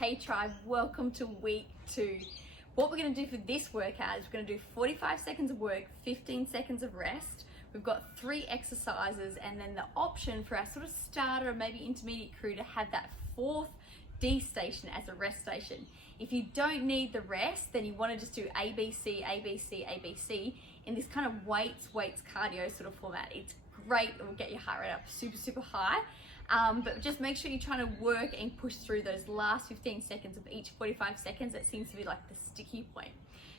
Hey tribe, welcome to week 2. What we're going to do for this workout is we're going to do 45 seconds of work, 15 seconds of rest. We've got 3 exercises and then the option for our sort of starter or maybe intermediate crew to have that 4th D station as a rest station. If you don't need the rest, then you want to just do ABC, ABC, ABC in this kind of weights cardio sort of format. It's great, it will get your heart rate up super high. But just make sure you're trying to work and push through those last 15 seconds of each 45 seconds. That seems to be like the sticky point.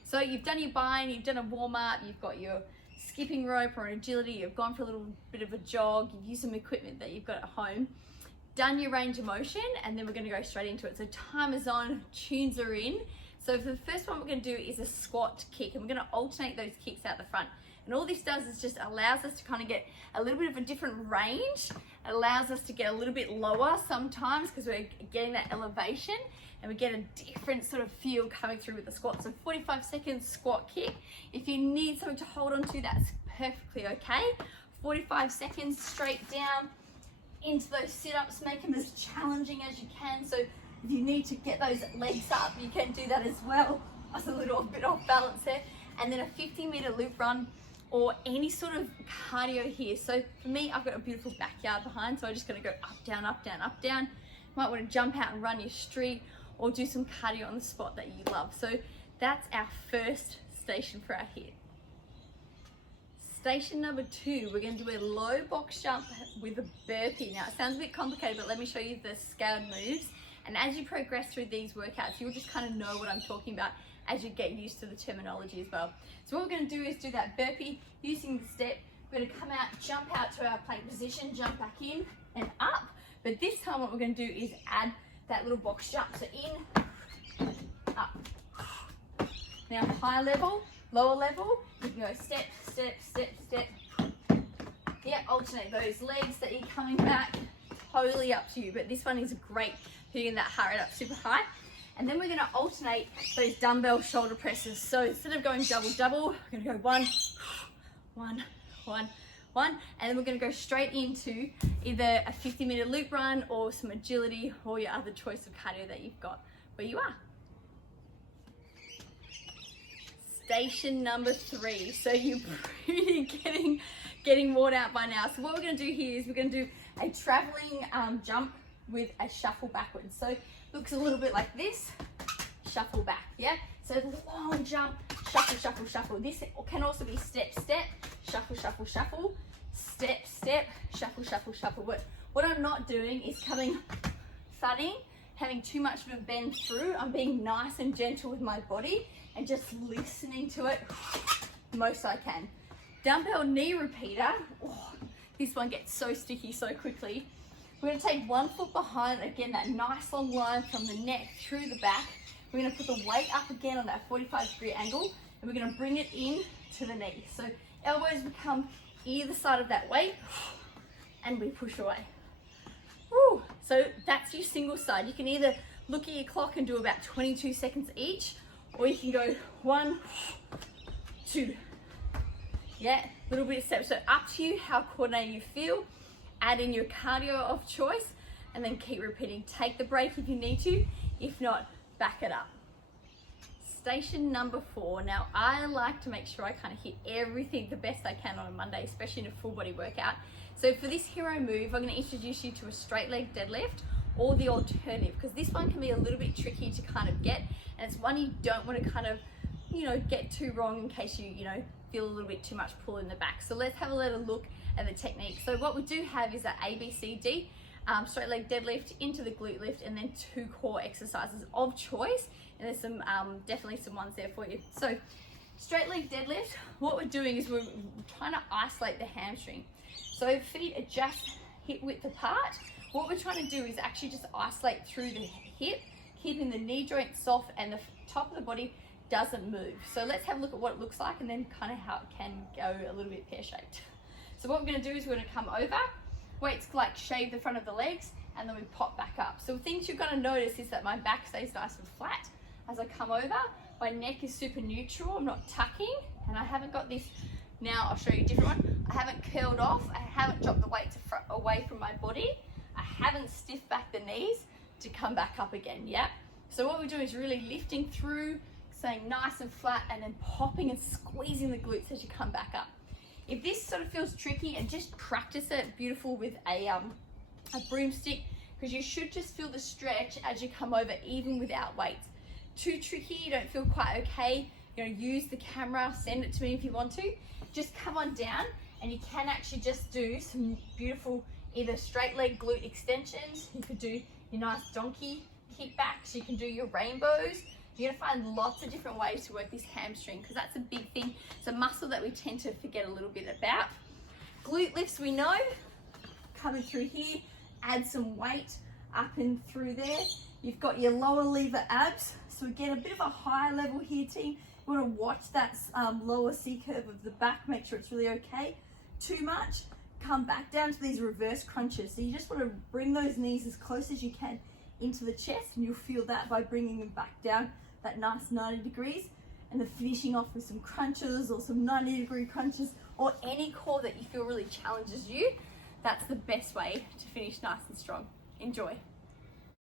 So you've done your bind, you've done a warm up, you've got your skipping rope or an agility, you've gone for a little bit of a jog, you've used some equipment that you've got at home, done your range of motion, and then we're going to go straight into it. So timers on, tunes are in. So for the first one we're going to do is a squat kick, and we're going to alternate those kicks out the front. And all this does is just allows us to kind of get a little bit of a different range. It allows us to get a little bit lower sometimes because we're getting that elevation, and we get a different sort of feel coming through with the squat. So 45 seconds squat kick. If you need something to hold on to, that's perfectly okay. 45 seconds straight down into those sit-ups. Make them as challenging as you can. So if you need to get those legs up, you can do that as well. I was a little bit off balance there. And then a 50-meter loop run, or any sort of cardio here. So for me, I've got a beautiful backyard behind, so I'm just gonna go up, down, up, down, up, down. You might wanna jump out and run your street or do some cardio on the spot that you love. So that's our first station for our HIIT. Station number 2, we're gonna do a low box jump with a burpee. Now it sounds a bit complicated, but let me show you the scaled moves. And as you progress through these workouts, you'll just kind of know what I'm talking about as you get used to the terminology as well. So what we're going to do is do that burpee using the step. We're going to come out, jump out to our plank position, jump back in and up. But this time what we're going to do is add that little box jump. So in, up. Now higher level, lower level, you can go step, step, step, step. Yeah, alternate those legs that you're coming back. Totally up to you, but this one is great for getting that heart rate up super high. And then we're going to alternate those dumbbell shoulder presses. So instead of going double, we're going to go 1, 1, 1, 1, and then we're going to go straight into either a 50-meter loop run or some agility or your other choice of cardio that you've got where you are. Station number 3. So you're pretty getting worn out by now. So what we're going to do here is we're going to do a traveling jump with a shuffle backwards. So looks a little bit like this, shuffle back, yeah? So long jump, shuffle, shuffle, shuffle. This can also be step, step, shuffle, shuffle, shuffle, step, step, shuffle, shuffle, shuffle. But what I'm not doing is coming, thudding, having too much of a bend through. I'm being nice and gentle with my body and just listening to it most I can. Dumbbell knee repeater, oh, this one gets so sticky so quickly. We're going to take 1 foot behind, again, that nice long line from the neck through the back. We're going to put the weight up again on that 45-degree angle, and we're going to bring it in to the knee. So elbows become either side of that weight, and we push away. Woo. So that's your single side. You can either look at your clock and do about 22 seconds each, or you can go 1, 2. Yeah, little bit of step. So up to you how coordinated you feel. Add in your cardio of choice and then keep repeating. Take the break if you need to. If not, back it up. Station number 4. Now I like to make sure I kind of hit everything the best I can on a Monday, especially in a full body workout. So for this hero move, I'm going to introduce you to a straight leg deadlift or the alternative, because this one can be a little bit tricky to kind of get, and it's one you don't want to kind of, get too wrong in case you feel a little bit too much pull in the back. So let's have a little look at the technique. So what we do have is that ABCD, straight leg deadlift into the glute lift, and then 2 core exercises of choice. And there's some definitely some ones there for you. So straight leg deadlift, what we're doing is we're trying to isolate the hamstring. So feet are just hip width apart. What we're trying to do is actually just isolate through the hip, keeping the knee joint soft and the top of the body doesn't move. So let's have a look at what it looks like and then kind of how it can go a little bit pear-shaped. So what we're going to do is we're going to come over, weights like shave the front of the legs, and then we pop back up. So things you're going to notice is that my back stays nice and flat as I come over. My neck is super neutral, I'm not tucking, and I haven't got this, now I'll show you a different one. I haven't curled off, I haven't dropped the weight away from my body, I haven't stiffed back the knees to come back up again, yeah? So what we're doing is really lifting through, staying nice and flat, and then popping and squeezing the glutes as you come back up. If this sort of feels tricky, and just practice it beautiful with a broomstick, because you should just feel the stretch as you come over, even without weights. Too tricky, you don't feel quite okay, use the camera, send it to me if you want to. Just come on down, and you can actually just do some beautiful either straight leg glute extensions. You could do your nice donkey kickbacks, you can do your rainbows. You're gonna find lots of different ways to work this hamstring, because that's a big thing. It's a muscle that we tend to forget a little bit about. Glute lifts, we know, coming through here, add some weight up and through there. You've got your lower lever abs, so again, a bit of a higher level here, team. You wanna watch that lower C curve of the back, make sure it's really okay. Too much, come back down to these reverse crunches. So you just wanna bring those knees as close as you can into the chest, and you'll feel that by bringing them back down, that nice 90 degrees, and then finishing off with some crunches or some 90-degree crunches, or any core that you feel really challenges you. That's the best way to finish nice and strong. Enjoy.